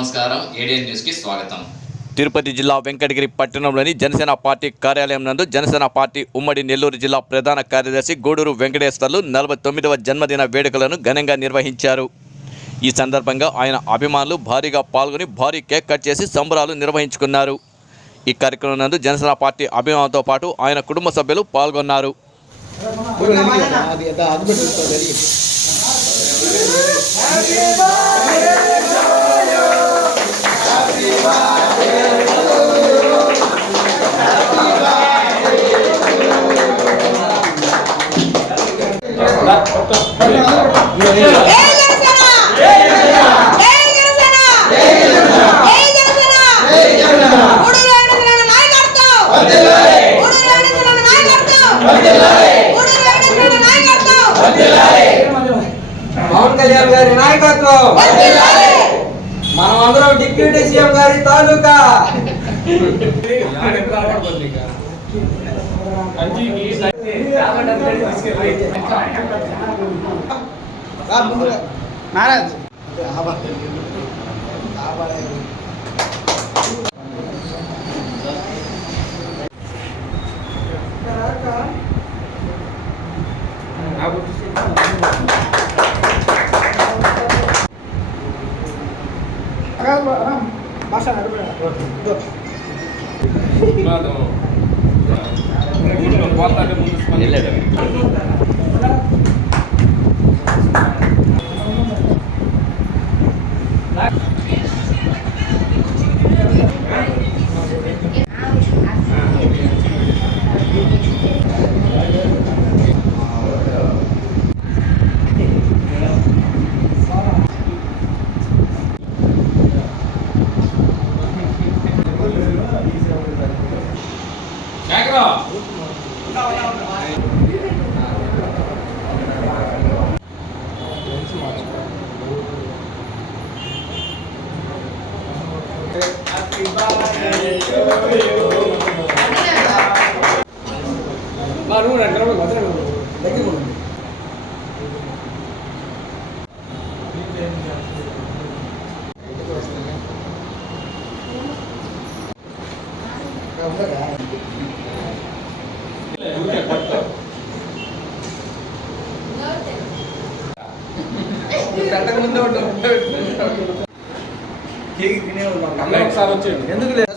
నమస్కారం, ఏడియన్ న్యూస్కి స్వాగతం. తిరుపతి జిల్లా వెంకటగిరి పట్టణంలోని జనసేన పార్టీ కార్యాలయం నందు జనసేన పార్టీ ఉమ్మడి నెల్లూరు జిల్లా ప్రధాన కార్యదర్శి గూడూరు వెంకటేశ్వర్లు 49వ జన్మదిన వేడుకలను ఘనంగా నిర్వహించారు. ఈ సందర్భంగా ఆయన అభిమానులు భారీగా పాల్గొని భారీ కేక్ కట్ చేసి సంబరాలు నిర్వహించుకున్నారు. ఈ కార్యక్రమం నందు జనసేన పార్టీ అభిమానులతో పాటు ఆయన కుటుంబ సభ్యులు పాల్గొన్నారు. పవన్ కళ్యాణ్ గారి నాయకత్వం, మనమందరం డిప్యూటీ సీఎం గారి తాలూకా. ఎందుకు లేదు